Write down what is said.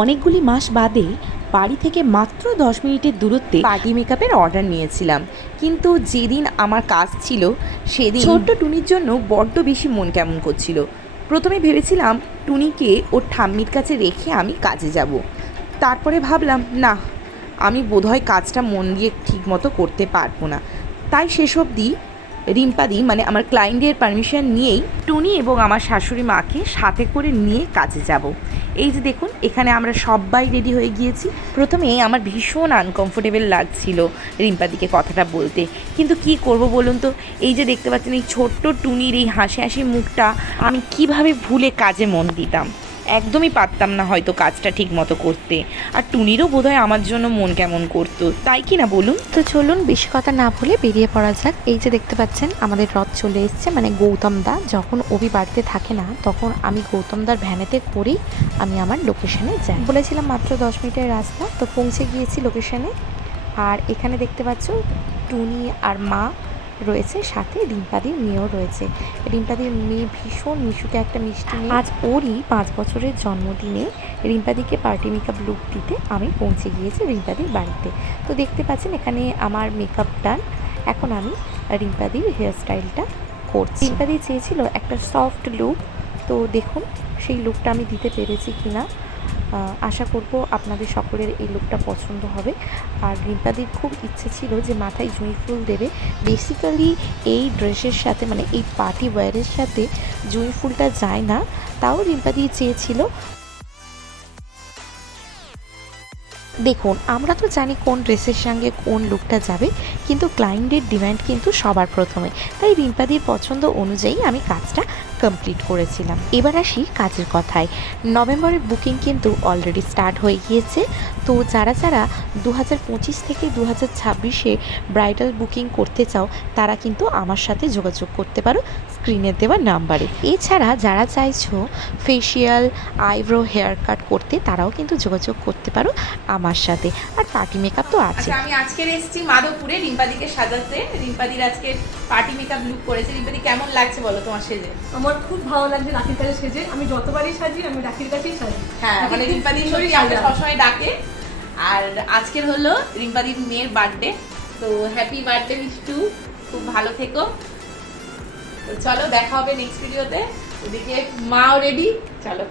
অনেকগুলি মাস বাদে বাড়ি থেকে মাত্র 10 মিনিটের দূরত্বে পার্টি মেকআপের অর্ডার নিয়েছিলাম, কিন্তু যেদিন আমার কাজ ছিল সেদিন ছোট্ট টুনির জন্য বড্ড বেশি মন কেমন করছিল। প্রথমে ভেবেছিলাম টুনিকে ওর ঠাম্মির কাছে রেখে আমি কাজে যাব, তারপরে ভাবলাম না, আমি বোধহয় কাজটা মন দিয়ে ঠিকমতো করতে পারবো না। তাই শেষ অবধি রিম্পাদি মানে আমার ক্লায়েন্টের পারমিশন নিয়েই টুনি এবং আমার শাশুড়ি মাকে সাথে করে নিয়ে কাজে যাব। এই যে দেখুন, এখানে আমরা সবাই রেডি হয়ে গিয়েছি। প্রথমে আমার ভীষণ আনকমফোর্টেবল লাগছিল রিম্পাদিকে কথাটা বলতে, কিন্তু কি করব বলুন তো, এই যে দেখতে পাচ্ছেন এই ছোট্ট টুনির এই হাসি হাসি মুখটা আমি কিভাবে ভুলে কাজে মন দিতাম। একদমই পারতাম না হয়তো কাজটা ঠিক মতো করতে, আর টুনিরও বোধহয় আমার জন্য মন কেমন করতো, তাই কি না বলুন? তো চলুন বেশি কথা না বলে বেরিয়ে পড়া যাক। এই যে দেখতে পাচ্ছেন আমাদের রথ চলে এসছে, মানে গৌতম দা যখন অভি বাড়িতে থাকে না তখন আমি গৌতম দার ভ্যানেতে করেই আমি আমার লোকেশনে যাই। বলেছিলাম মাত্র 10 মিনিটের রাস্তা, তো পৌঁছে গিয়েছি লোকেশনে। আর এখানে দেখতে পাচ্ছ টুনি আর মা রয়েছে, সাথে রিম্পাদির মেয়েও রয়েছে। রিম্পাদির মেয়ে ভীষণ মিশুকে একটা মিষ্টি মেয়ে। আজ ওরই 5 বছরের জন্মদিনে রিম্পাদিকে পার্টি মেকআপ লুক দিতে আমি পৌঁছে গিয়েছি রিম্পাদির বাড়িতে। তো দেখতে পাচ্ছেন এখানে আমার মেকআপ ডান, এখন আমি রিম্পাদির হেয়ার স্টাইলটা করছি। রিম্পাদি চেয়েছিল একটা সফট লুক, তো দেখুন সেই লুকটা আমি দিতে পেরেছি কিনা। আশা করব আপনাদের সকলের এই লুকটা পছন্দ হবে। আর রিম্পাদির খুব ইচ্ছে ছিল যে মাথায় জুঁই ফুল দেবে। বেসিক্যালি এই ড্রেসের সাথে মানে এই পার্টি ওয়্যারের সাথে জুঁই ফুলটা যায় না, তাও রিম্পাদি চেয়েছিল। দেখুন আমরা তো জানি কোন ড্রেসের সঙ্গে কোন লুকটা যাবে, কিন্তু ক্লায়েন্টের ডিমান্ড কিন্তু সবার প্রথমে, তাই রিম্পাদির পছন্দ অনুযায়ী আমি কাজটা কমপ্লিট করেছিলাম। এবার আসি কাজের কথায়। নভেম্বরের বুকিং কিন্তু অলরেডি স্টার্ট হয়ে গিয়েছে। তো যারা যারা 2025 থেকে 2026-এ ব্রাইডাল বুকিং করতে চাও তারা কিন্তু আমার সাথে যোগাযোগ করতে পারো স্ক্রিনে দেওয়া নাম্বারে। এছাড়া যারা চাইছো ফেসিয়াল, আইব্রো, হেয়ার কাট করতে তারাও কিন্তু যোগাযোগ করতে পারো আমার সাথে। আর পার্টি মেকআপ তো আছে। আমি আজকের এসেছি মাধবপুরে রিম্পাদিকে সাজাতে। রিম্পাদির আজকে পার্টি মেকআপ লুক করেছে। রিম্পাদি কেমন লাগছে বলো তোমার সেজে? আমার খুব ভালো লাগছে রাখির কাছে সেজে। আমি যতবারই সাজি আমি রাখির কাছেই সাজি। হ্যাঁ, মানে রিম্পাদি সত্যি আমাকে সবসময় ডাকে। আর আজকের হলো রিম্পাদির মেয়ের বার্থডে, তো হ্যাপি বার্থডে মিষ্টু, খুব ভালো থেকো। তো চলো দেখা হবে নেক্সট ভিডিওতে। ওদিকে মাও রেডি, চলো।